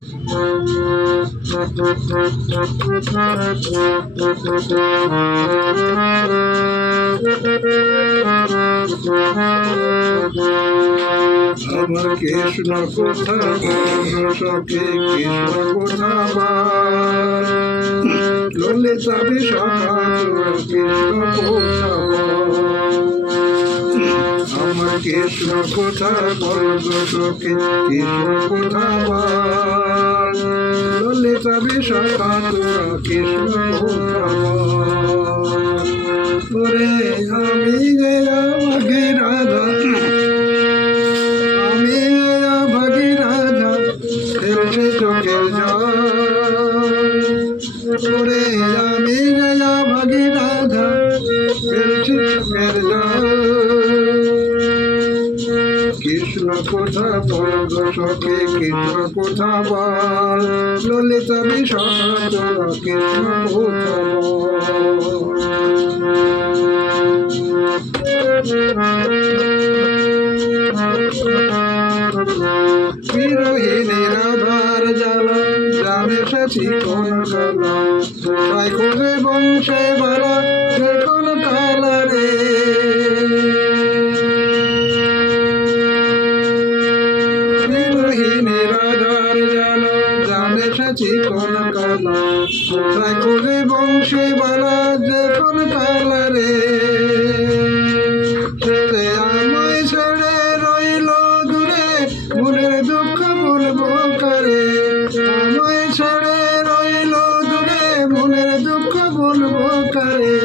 আমার কৃষ্ণ কোথা সখী কৃষ্ণ কোথা ললিতা বিশাখা কৃষ্ণ কোথা আমার কৃষ্ণ কোথা সখী কৃষ্ণ কোথা ললিতা বিশাখা কৃষ্ণ কোথা ওরে আমি রে ভগীরাধা আমি ভগীরাধা ফেলছে চোখের জল ওরে আমি রে ভগীরাধা ফেলছে চোখের জল কৃষ্ণ কোথা বল সখী কৃষ্ণ কোথা বল ললিতা বিশাখা কৃষ্ণ কোথা বিরোহিনী রাধার জ্বালা জানে সাচি কোন কালা তাই করে বংশে বালা কোন কালা রে বিরোহিনী রাধার জ্বালা জানে সাচি কোন কালা তাই করে বংশে বালা যে কোন কালা রে মনের দুঃখ বলবো কারে আমায় ছেড়ে রইল দূরে মনের দুঃখ বলবো কারে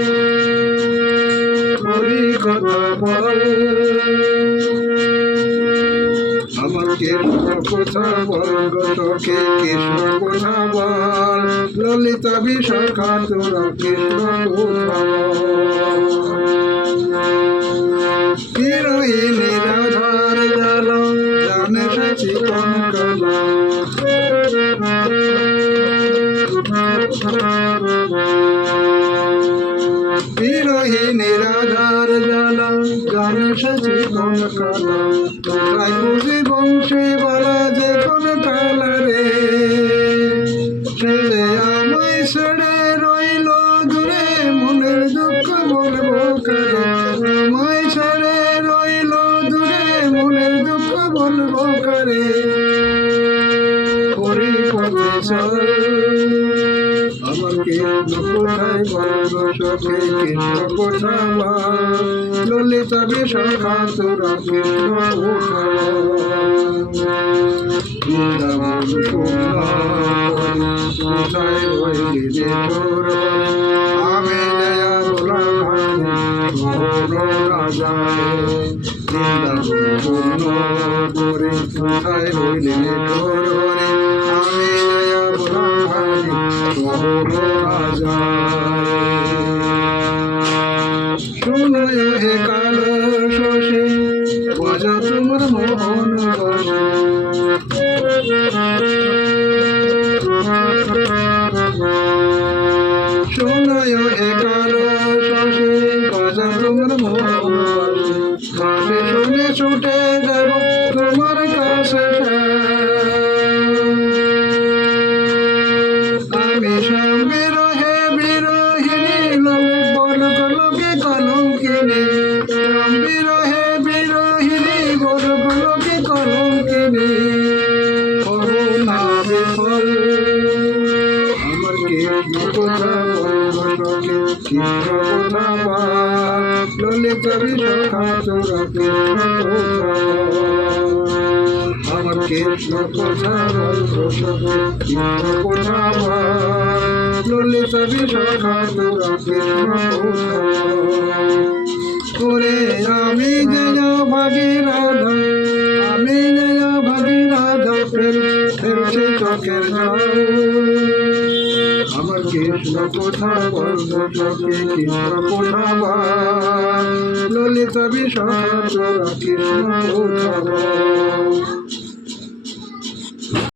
বলি কথা বল আমার কৃষ্ণ কোথা বল সখী কৃষ্ণ কোথা বল ললিতা বিশাখা তোরা কৃষ্ণ কোথা বিরোহিনী রাধার জ্বালা জানে সাচি কোন কালা বিরোহিনী রাধার জ্বালা জানে সাচি কোন কালা তাই বুঝি বংশে বালা যে কোন কালা রে সে আমায় ছেড়ে রইল দূরে মনের দুঃখ বলবো কারে আমায় ছেড়ে রইল দূরে মনের দুঃখ বলবো কারে হরি পথে চল আমার কৃষ্ণ কোথায় বল সখী কৃষ্ণ কোথা ললিতা বিশাখা তোরা কৃষ্ণ কোথা কোথায় রইলি তোর আমি জয়া বলা রাজা করে কোথায় রইলি তোর আমি জয়া বলা রাজা শুনয় হে কাল শশী বাজা তোমার মোহন শুনয় হে কাল শশী বাজা তোমার মোহন গানে শুনে ছুটে যাব তোমার কাছে আমি স্বামী রহে বিরোহিনী বলক লোকে কলঙ্কিনী স্বামী রহে বিরোহিনী বলক লোকে কলঙ্কিনী করুণা বিফল আমার কৃষ্ণ কোথা কৃষ্ণ কোথা ললিতা বিশাখা তোরা কৃষ্ণ কোথা আমার কৃষ্ণ কোথা কৃষ্ণ কোথা ললিতা বিশাখা তোরা কৃষ্ণ কোথা ওরে আমি জয়া ভগীরাধা আমি জয়া ভগীরাধা ফেলছে চোখের জল আমার কৃষ্ণ কোথা বল সখী কৃষ্ণ কোথা ললিতা বিশাখা তোরা কৃষ্ণ কোথা